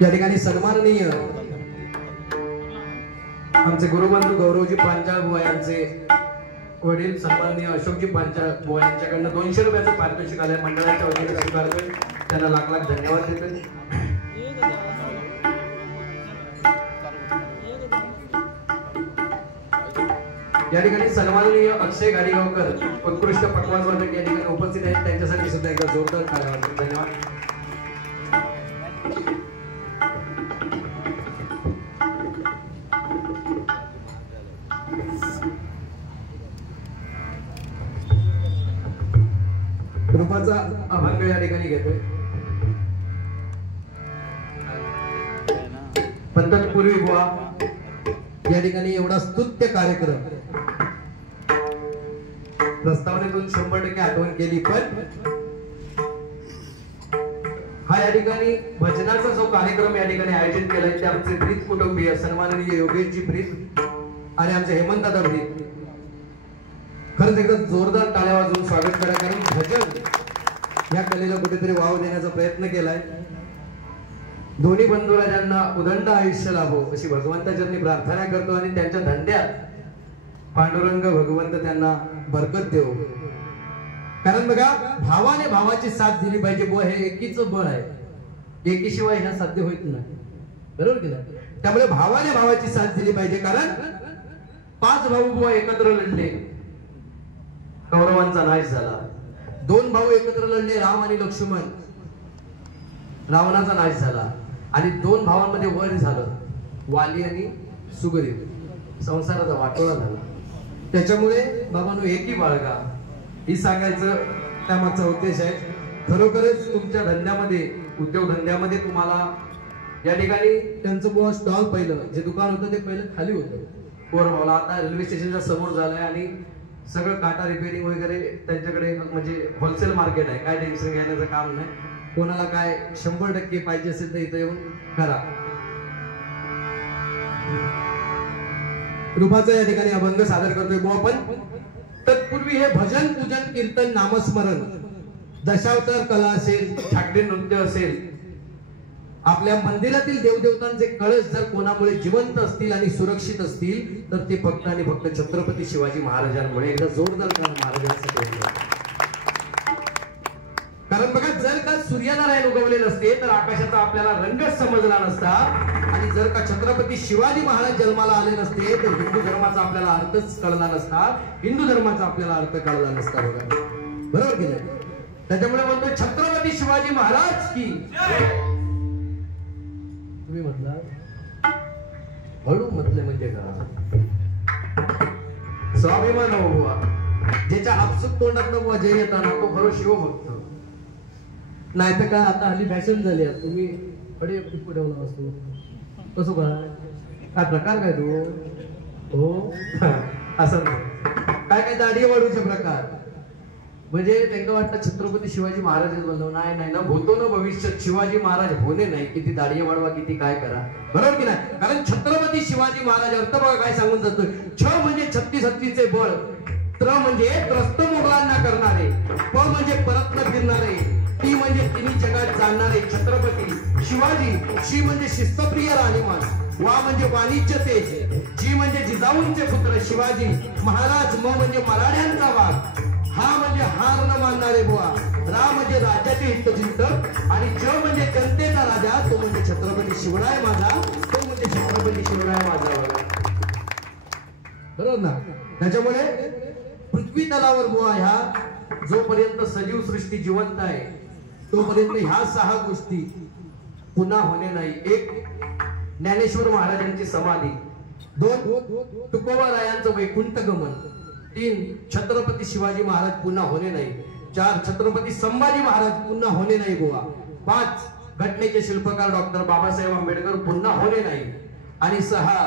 या ठिकाणी सन्माननीय आमचे गुरुबंधू गौरवजी पांचाळ बुवा यांचे वडील सन्माननीय अशोकजी पांचाळ बुवा यांच्याकडनं 200 रुपयाचं पारितोषिक आलंय मंडळाच्या वतीने स्वीकारतोय त्यांना लाख लाख धन्यवाद देतोय। या ठिकाणी सन्माननीय अक्षय गाडीगावकर उत्कृष्ट पटवार वर्धक या ठिकाणी उपस्थित आहेत त्यांच्यासाठी सुद्धा एकदा जोरदार टाळ्या वाजवा। धन्यवाद। रूपाचा अभंग या ठिकाणी घेतोय पद्धतपूर्वी बुवा या ठिकाणी एवढा स्तुत्य कार्यक्रम प्रस्तावनेतून 100% आठवण केली पण हा या ठिकाणी भजनाचा जो कार्यक्रम या ठिकाणी आयोजित केलाय ते आमचे प्रीत कुटुंबीय सन्माननीय योगेशजी प्रीत आणि आमचे हेमंत दादा प्रीत खरंच एकदा जोरदार टाळ्या वाजवून स्वागत करा कारण भजन या कलेला कुठेतरी वाव देण्याचा प्रयत्न केलाय। दोन्ही बंधुराजांना उदंड आयुष्य लाभो अशी भगवंताचरणी प्रार्थना करतो आणि त्यांच्या धंद्यात पांडुरंग भगवंत त्यांना बरकत देव कारण बघा भावाने भावाची साथ दिली पाहिजे बुवा हे एकीचं बळ आहे एकीशिवाय ह्या साध्य होत नाही बरोबर की नाही त्यामुळे भावाने भावाची साथ दिली पाहिजे कारण 5 भाऊ बुवा एकत्र लढले कौरवांचा नाश झाला 2 भाऊ एकत्र लढले राम आणि लक्ष्मण रावणाचा नाश झाला आणि 2 भावांमध्ये वैर झालं वाली आणि सुग्रीव संसाराचा वाटोळा झाला त्याच्यामुळे बाबांनो एकी बाळगा ही सांगायचं त्यामागचा उद्देश आहे। खरोखरच तुमच्या धंद्यामध्ये उद्योग धंद्यामध्ये तुम्हाला या ठिकाणी त्यांचं बुवा स्टॉल पहिलं जे दुकान होतं ते पहिलं खाली होतं कोरभावला आता रेल्वे स्टेशनच्या समोर झालंय आणि सगळं काटा रिपेअरिंग वगैरे त्यांच्याकडे म्हणजे होलसेल मार्केट आहे काय टेन्शन घेण्याचं काम नाही कोणाला काय 100% पाहिजे असेल तर इथे येऊन करा। रूपाचा या ठिकाणी अभंग सादर करतोय बुवा पण तत्पूर्वी हे भजन पूजन कीर्तन नामस्मरण दशावतार कला असेल ठाकरे नृत्य असेल आपल्या मंदिरातील देवदेवतांचे कळस जर कोणामुळे जिवंत असतील आणि सुरक्षित असतील तर ते फक्त आणि फक्त छत्रपती शिवाजी महाराजांमुळे एकदा जोरदार महाराजांसाठी कारण बघा जर का सूर्यनारायण उगवले नसते तर आकाशाचा आपल्याला रंगच समजला नसता आणि जर का छत्रपती शिवाजी महाराज जन्माला आले नसते तर हिंदू धर्माचा आपल्याला अर्थच कळला नसता हिंदू धर्माचा आपल्याला अर्थ कळला नसता बघा बरोबर की नाही त्याच्यामुळे म्हणतो छत्रपती शिवाजी महाराज की तुम्ही म्हटला हळू म्हटले म्हणजे का स्वाभिमान हो बुवा ज्याच्या आपसुक तोंडात बुवा जय येताना तो खरो शिवभक्त नाही तर काय आता हल्ली फॅशन झाली आहे तुम्ही अडे ठेवला असतो कसं काय प्रकार काय तो हो असं काय काय दाढी वाढूचे प्रकार म्हणजे त्यांना वाटतं छत्रपती शिवाजी महाराज बनव नाही नाही ना होतो ना भविष्यात शिवाजी महाराज होणे नाही किती दाढी वाढवा किती काय करा बरोबर की नाही कारण छत्रपती शिवाजी महाराज अर्थ बघा काय सांगून जातोय छ म्हणजे 36 बळ त्र म्हणजे त्रस्त मुघलांना करणारे प म्हणजे परत न फिरणारे ती म्हणजे तिन्ही जगात जाणणारे छत्रपती शिवाजी शी म्हणजे शिस्तप्रिय राणीमान वा म्हणजे वाणिज्य तेज जी म्हणजे जिजाऊंचे पुत्र शिवाजी महाराज म म्हणजे मराठ्यांचा वाघ हा म्हणजे हार न मानणारे बुवा रा म्हणजे राज्याचे हितचिंतक आणि ज म्हणजे जनतेचा राजा तो म्हणजे छत्रपती शिवराय माझा तो म्हणजे छत्रपती शिवराय माझा बरोबर ना त्याच्यामुळे पृथ्वी तलावर बुवा ह्या जोपर्यंत सजीव सृष्टी जिवंत आहे तोपर्यंत ह्या 6 गोष्टी पुन्हा होणे नाही 1 ज्ञानेश्वर महाराजांची समाधी 2 तुकोबारायांचं वैकुंठ गमन 3 छत्रपती शिवाजी महाराज पुन्हा होणे नाही 4 छत्रपती संभाजी महाराज पुन्हा होणे नाही बुवा 5 घटनेचे शिल्पकार डॉक्टर बाबासाहेब आंबेडकर पुन्हा होणे नाही आणि 6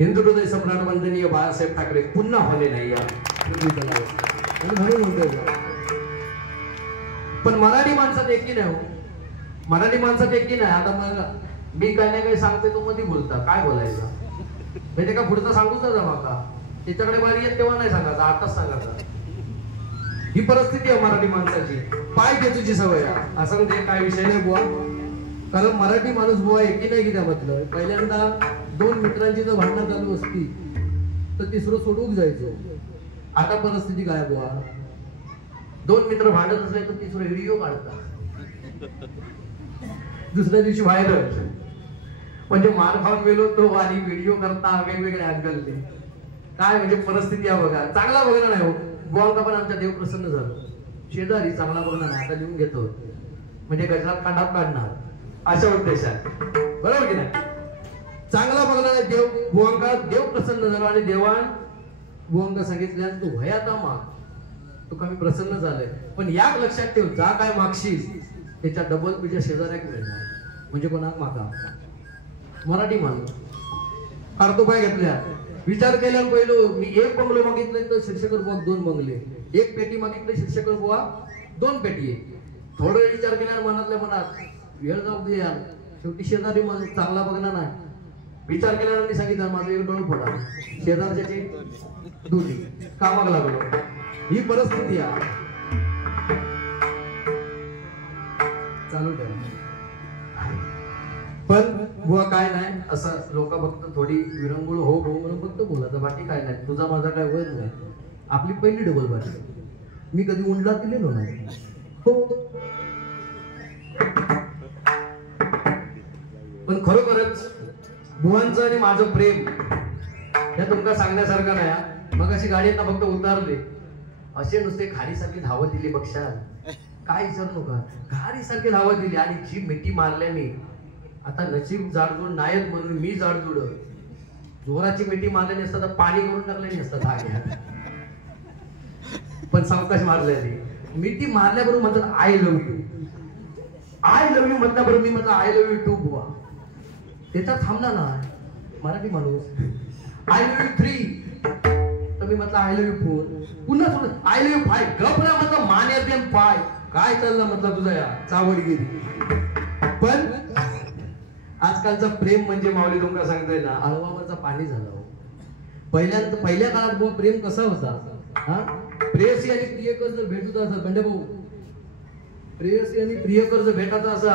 हिंदू हृदय सम्राट वंदनीय बाळासाहेब ठाकरे पुन्हा होणे नाही या पण मराठी माणसात एकी नाही हो मराठी माणसात एकी नाही आता मग मी काय नाही काही सांगते तू मध्ये बोलता काय बोलायचं म्हणजे का पुढचा सांगूच ना का त्याच्याकडे बारी येत तेव्हा नाही सांगायचं आताच सांगायचं ही परिस्थिती आहे मराठी माणसाची पाय घेतूची सवय असं म्हणजे काय विषय नाही बुवा कारण मराठी माणूस बुवा एकी नाही की त्यामधलं. पहिल्यांदा दोन मित्रांची जर भांडणं चालू असती तर तिसरं सोडून जायचो. आता परिस्थिती काय बुवा, दोन मित्र भांडत असले तर तिसरं व्हिडिओ काढतात, दुसऱ्या दिवशी व्हायरल. म्हणजे मार खाऊन गेलो तो आणि व्हिडिओ करता वेगवेगळे अँगलने. काय म्हणजे परिस्थिती आहे बघा. चांगला बघणार नाही हो बुवांका, पण आमच्या देव प्रसन्न झालं. शेजारी चांगला बघणार नाही, आता लिहून घेतो म्हणजे गजरात कांडाप काढणार अशा उद्देशात, बरोबर की नाही. चांगला बघणार आहे देव बुवांका, देव प्रसन्न झाला आणि देवान बुवांका सांगितल्या तू भयाता माग, तू कमी प्रसन्न झालाय. पण याक लक्षात ठेव, जा काय मागशील त्याच्या डबल तुझ्या शेजाऱ्याक मिळणार. म्हणजे कोणाक मागा मराठी माणूस करतो काय घेतल्या. विचार केल्यावर पहिलं मी एक बंगलो मागितलं तर शिक्षकर बुवा दोन बंगले, एक पेटी मागितलं शिक्षकर बुवा दोन पेटी. थोडं विचार केल्यावर मनातल्या मनात वेळ जाऊ दे यार, शेवटी शेजारी माणूस चांगला बघणार नाही. विचार केल्यानंतर सांगितलं माझं एक डोळ फोडा, शेजारच्याचे दोन्ही कामाला लागलो. ही परिस्थिती आहे. चालू ठेव. पण बुवा काय नाही असं लोक फक्त थोडी विरंगुळ हो म्हणून फक्त बोलायचं, बाकी काय नाही. तुझा माझा काय वय नाही. आपली पहिली डबल बारी, मी कधी उंडला दिलेलो नाही हो. पण खरोखरच बुवांचं आणि माझं प्रेम हे तुमका सांगण्यासारखं नाही. मग अशी गाडीत फक्त उतारले असे नुसते खारीसारखी धावत दिली बक्षाल, काय विचारू नका. खारीसारखी धावत दिली आणि जी मिठी मारल्याने आता नशीब जाडजूड नायक म्हणून मी जाडजूड जोराची मिठी मारल्याने असतात तर पाणी करून टाकल्याने असतात धाग्यात, पण सावकाश मारल्याने. मिठी मारल्याबरोबर म्हणतात I love you, I love you म्हटल्याबरोबर मी म्हटलं आय लव्ह यू टू बुवा. त्याचा थांबला ना मराठी माणूस. आय लव्ह यू 3 तर मी म्हटलं आय लव्ह यू 4, पुन्हा थोडं आय लव्ह यू 5. गपला म्हटलं मान येते पाय काय चाललं म्हटलं तुझा या चावडगिरी. पण आजकालचं प्रेम म्हणजे माऊली तुमका सांगताय ना अळवावरचा पाणी झालं. पहिल्या काळात बुवा प्रेम कसा होता. हा प्रेयसी आणि प्रियकर जर भेटत असा बंडे भाऊ, प्रेयसी आणि प्रियकर जर भेटायचा असा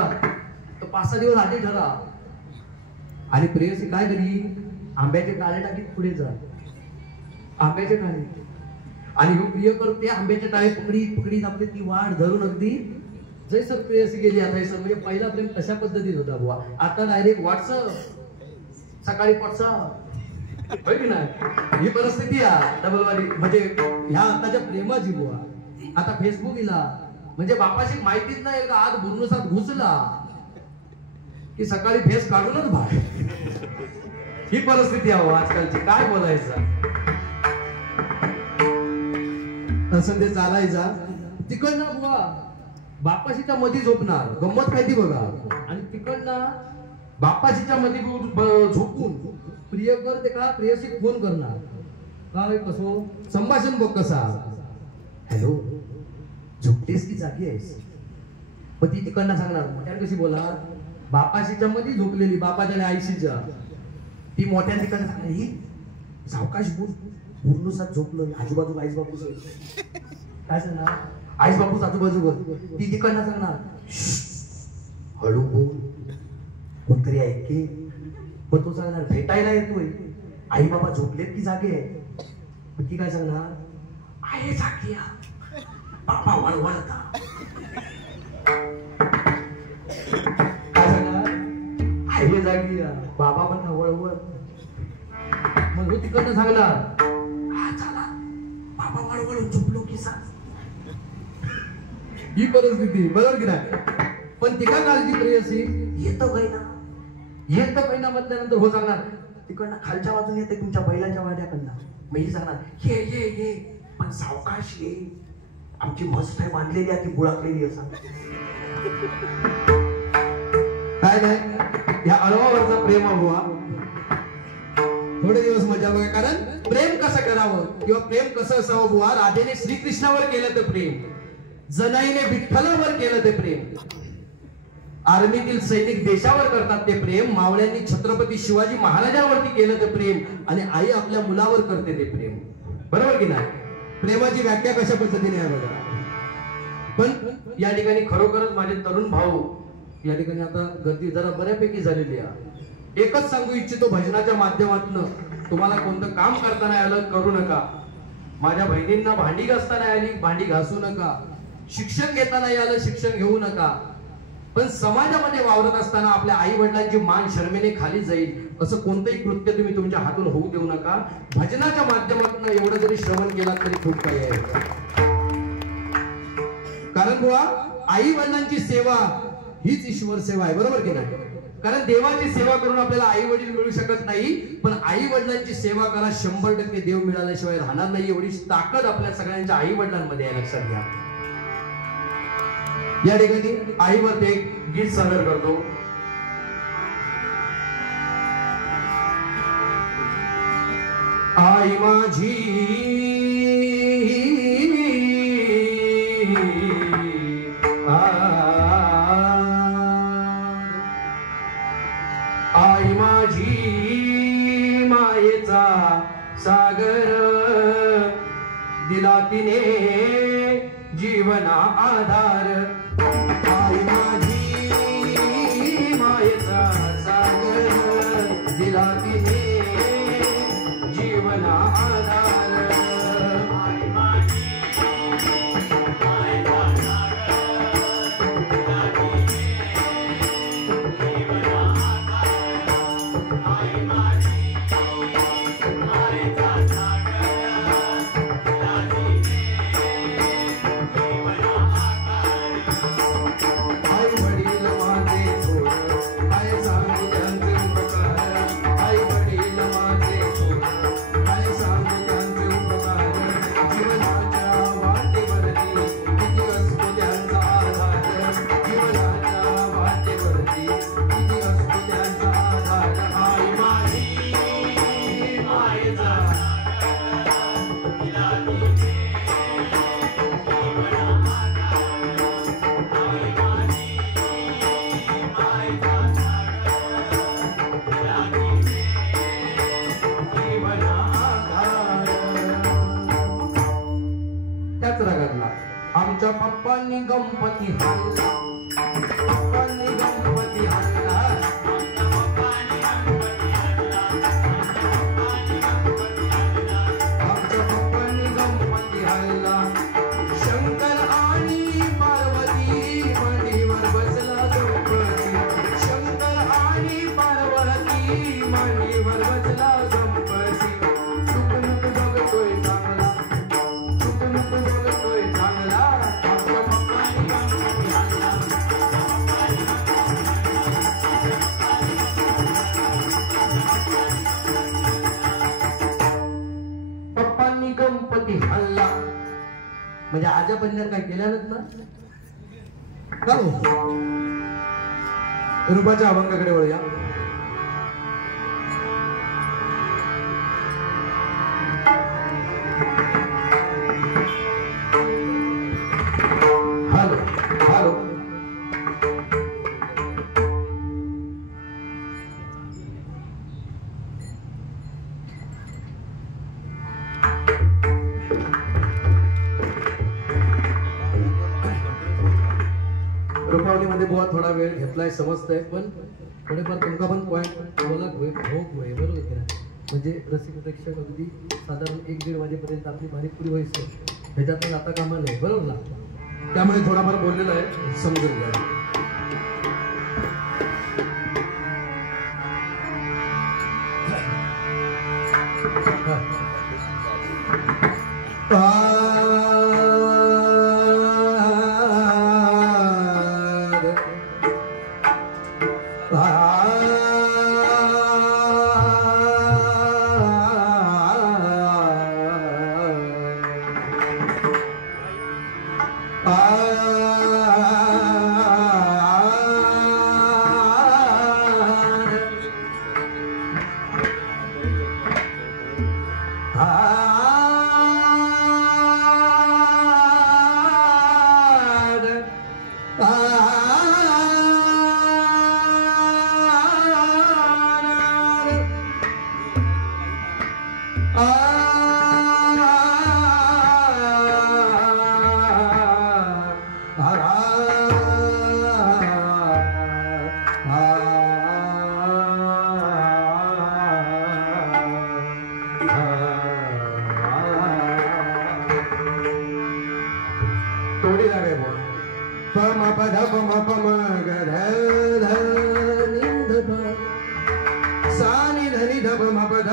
तर 5-6 दिवस आधी ठरा. आणि प्रेयसी काय करी आंब्याचे टाळे टाकीत पुढे जा, आंब्याचे टाळे. आणि हो प्रियकर ते आंब्याचे टाळे पकडीत पकडीत आपली ती वाढ धरून अगदी जैसर प्रेयसी गेली. आता सर म्हणजे पहिला प्रेम तशा पद्धतीत होता बुवा. आता डायरेक्ट व्हॉट्सअप, सकाळी व्हॉट्सअप नाही. ही परिस्थिती आहे डबलवाली म्हणजे ह्या आताच्या प्रेमाची बुवा. आता फेसबुक इला म्हणजे बापाशी माहितीच नाही का आज बुरनुसात घुसला की सकाळी फेस काढूनच बाहेर. ही परिस्थिती आहे आजकालची, काय बोलायचं. असं ते चालायचा. तिकडनं बुवा बापाशीच्या मध्ये झोपणार, गंमत काय ती बघा. आणि तिकडनं बापाशीच्या मध्ये झोपून प्रियकर ते का प्रियसी फोन करणार. काय कसो संभाषण बघ कसा. हॅलो झोपतेस की जागी आहेस. मग ती तिकडनं सांगणार मोठ्या कशी बोला. बापाशीच्या मध्ये झोपलेली बापाच्या आणि आईशीच्या ती मोठ्या तिकडनं सांगणार ही सावकाश बोल, पूर्णसात झोपलं आजूबाजू आईस बापू काय सांगणार. आईस बापूस आजूबाजूवर ती तिकडनं सांगणार हळू बोल कोणतरी ऐके. पण तो सांगणार भेटायला येतोय, आई बाबा झोपलेत की जागे आहे. मग ती काय सांगणार आहे जागी बाबा वळवळता. काय सांगणार आहे जागी बाबा पण वळवळ. मग हो तिकडनं सांगणार हा चला बाबा वळवळून झोपलो की सांग. ही परिस्थिती बरोबर की नाही. पण ती काय काळजी प्रेयसी येतं पहिना म्हटल्यानंतर हो सांगणार तिकडनं खालच्या बाजून येते तुमच्या बैलाच्या वाड्याकडनं. मग ही सांगणार ये ये ये पण सावकाश ये, आमची मस्त आहे बांधलेली आहे ती बुळाकलेली असा. काय नाही या अळवावरचा प्रेम बुवा थोडे दिवस मजा बघा. कारण प्रेम कसं करावं किंवा प्रेम कसं असावं बुवा. राधेने श्रीकृष्णावर केलं ते प्रेम, जनाईने विठ्ठलावर केलं ते प्रेम, आर्मीतील सैनिक देशावर करतात ते प्रेम, मावळ्यांनी छत्रपती शिवाजी महाराजांवरती केलं ते प्रेम आणि आई आपल्या मुलावर करते ते प्रेम. बरोबर की नाही. प्रेमाची व्याख्या कशा पद्धतीने आहे बघा. पण या ठिकाणी खरोखरच माझे तरुण भाऊ या ठिकाणी आता गर्दी जरा बऱ्यापैकी झालेली आहे. एकच सांगू इच्छितो, भजनाच्या माध्यमातून तुम्हाला कोणतं काम करताना आलं करू नका. माझ्या बहिणींना भांडी घासताना आली भांडी घासू नका. शिक्षण घेताना आलं शिक्षण घेऊ नका. पण समाजामध्ये वावरत असताना आपल्या आई वडिलांची मान शर्मेने खाली जाईल असं कोणतंही कृत्य तुम्ही तुमच्या हातून होऊ देऊ नका. भजनाच्या माध्यमातून एवढं जरी श्रवण केला तरी खूप काही आहे. कारण बुवा आई वडिलांची सेवा हीच ईश्वर सेवा आहे, बरोबर की नाही? कारण देवाची सेवा करून आपल्याला आई वडील मिळू शकत नाही, पण आई वडिलांची सेवा करा, 100% देव मिळाल्याशिवाय राहणार नाही. एवढी ताकद आपल्या सगळ्यांच्या आई वडिलांमध्ये आहे, लक्षात घ्या. या ठिकाणी आईवर एक गीत सादर करतो. आई माझी आई माझी मायेचा सागर दिला तिने जीवना आधार. आई माझी मायेचा सागर दिला तिने जीवना आधार. आई माझी मायेचा सागर दिला तिने जीवना आधार. आई माझी मायेचा सागर दिला तिने आई वडील माझे थोर काय सांगू त्यांचे उपकार. आई वडील माझे थोर काय सांगू त्यांचे उपकार. जीवनाच्या वाटेवरती किती असतो त्यांचा आधार. जीवनाच्या वाटेवरती किती असतो त्यांचा आधार. आई माझी मायेचा दिला तिने त्याच रागातला आमच्या पप्पांनी गणपती हाणला. पप्पांनी गणपती हाणला. आमच्या पप्पांनी गणपती हाणला. आमच्या पप्पांनी गणपती हाणला. शंकर आणि पार्वती मांडीवर बसला गणपती. शंकर आणि पार्वती मांडीवर बसला गणपती. चुकून बघतोय चांगला. पप्पांनी गणपती हल्ला म्हणजे आजा पंजाब काय केल्यानंच ना. रूपाच्या अभंगाकडे वळूया. हॅलो हॅलो रुपावलीमध्ये बुवा थोडा वेळ घेतलाय समजतंय, पण थोडेफार तुमका पण पॉईंट बोला भोग होय, बरोबर की नाही? म्हणजे रसिक प्रेक्षक अगदी साधारण 1-1.5 वाजेपर्यंत आपली भारी पुरी व्हायची ह्याच्यातून आता कामा नाही, बरोबर ना? त्यामुळे थोडाफार बोललेलं आहे, समजून घ्या.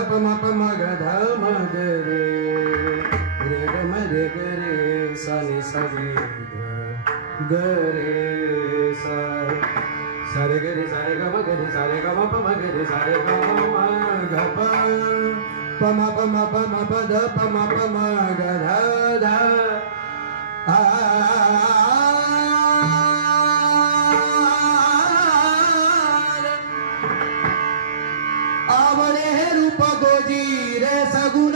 प म प म ग ध म ग रे रे ग म रे ग रे सा नि सा रे ग रे सा सा रे ग रे सा रे ग म ग रे सा रे ग म प म ग रे सा रे ग म ग प म प म प ध प म प म ग ध ध आ आवडे हे रूप गोजी रे सगुण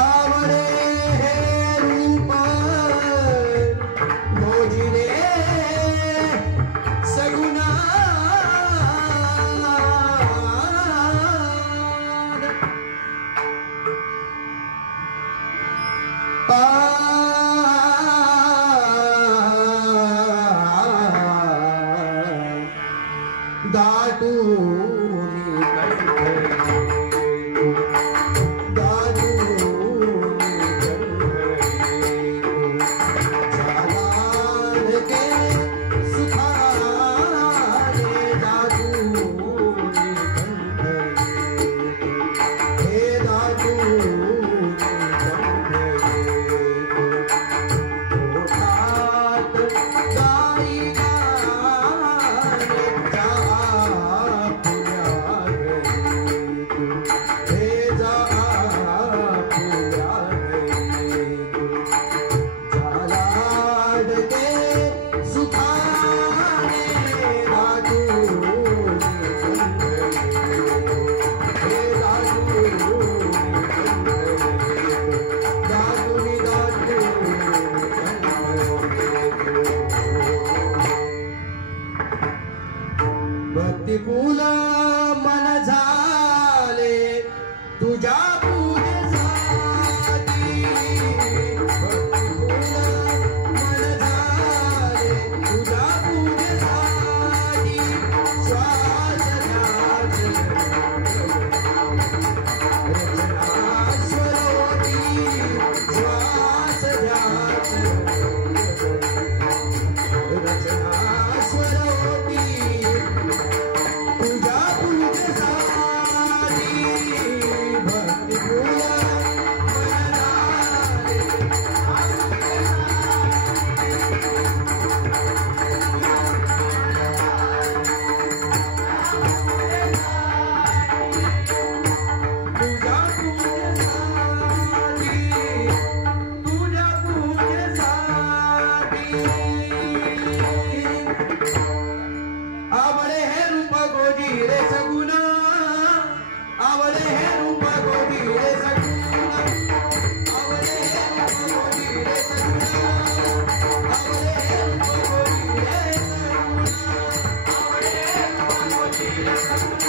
आवडे हे रूप गोजी रे सगुण भक्तिपूल मन झाले तुझ्या पूजेसाठी भक्तिपूल मन झाले तुझ्या पूजेसाठी श्वास रचना स्वरोती श्वास रचना स्वरोती तुझ्या पूजेसाठी भक्तिपूल आवडे हे रूप गोजी रे सगुण आवडे हे रूप गोजी रे सगुण आवडे हे रूप गोजी रे सगुण आवडे हे रूप गोजी रे सगुण आवडे हे रूप गोजी रे सगुण